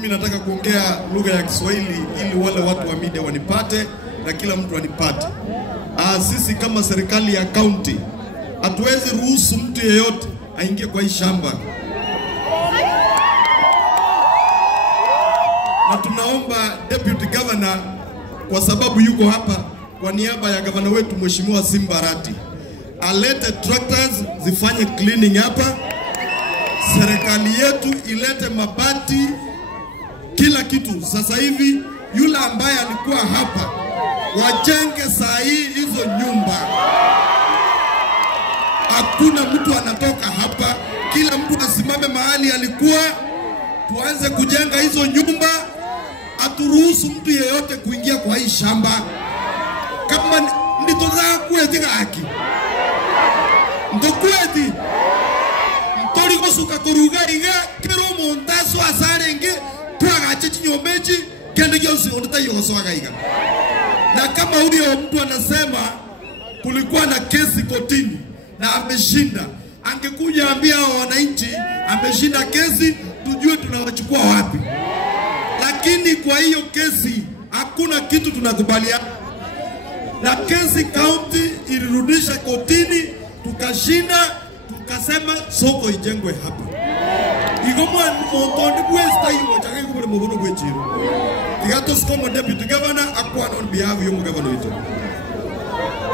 Mimi nataka kuongea lugha ya Kiswahili ili wale watu wa media wanipate na kila mtu anipate. Sisi kama serikali ya county hatuwezi ruhusu mtu yeyote aingie kwa hii shamba. Na tunaomba deputy governor, kwa sababu yuko hapa kwa niaba ya governor wetu Mheshimiwa Simba Arati, alete tractors zifanye cleaning hapa. Serikali yetu ilete mabati, kila kitu. Sasa hivi yule ambaye alikuwa hapa wajenge saa hii hizo nyumba. Hakuna mtu anatoka hapa, kila mtu asimame mahali alikuwa. Tuanze kujenga hizo nyumba. Aturuhusu mtu yeyote kuingia kwa hii shamba. Kama nitoza kuetika haki ndokweti mtori kosuka kuruga iga kero montaso asarenge twagache chinyomeji kende gyose ondatayo kosoga iga. Na kama huyo mtu anasema kulikuwa na kesi kotini na ameshinda, angekuja ambia wananchi ameshinda kesi, tujue tunawachukua wapi. Lakini kwa hiyo kesi hakuna kitu tunakubaliana. Na kesi county ilirudisha kotini, tukashinda, tukasema soko ijengwe hapa. Igomwa montondi kwesta hiyo chake kubere mubono kwechiro. Igato skoma deputy governor akwa on behalf of governor wetu.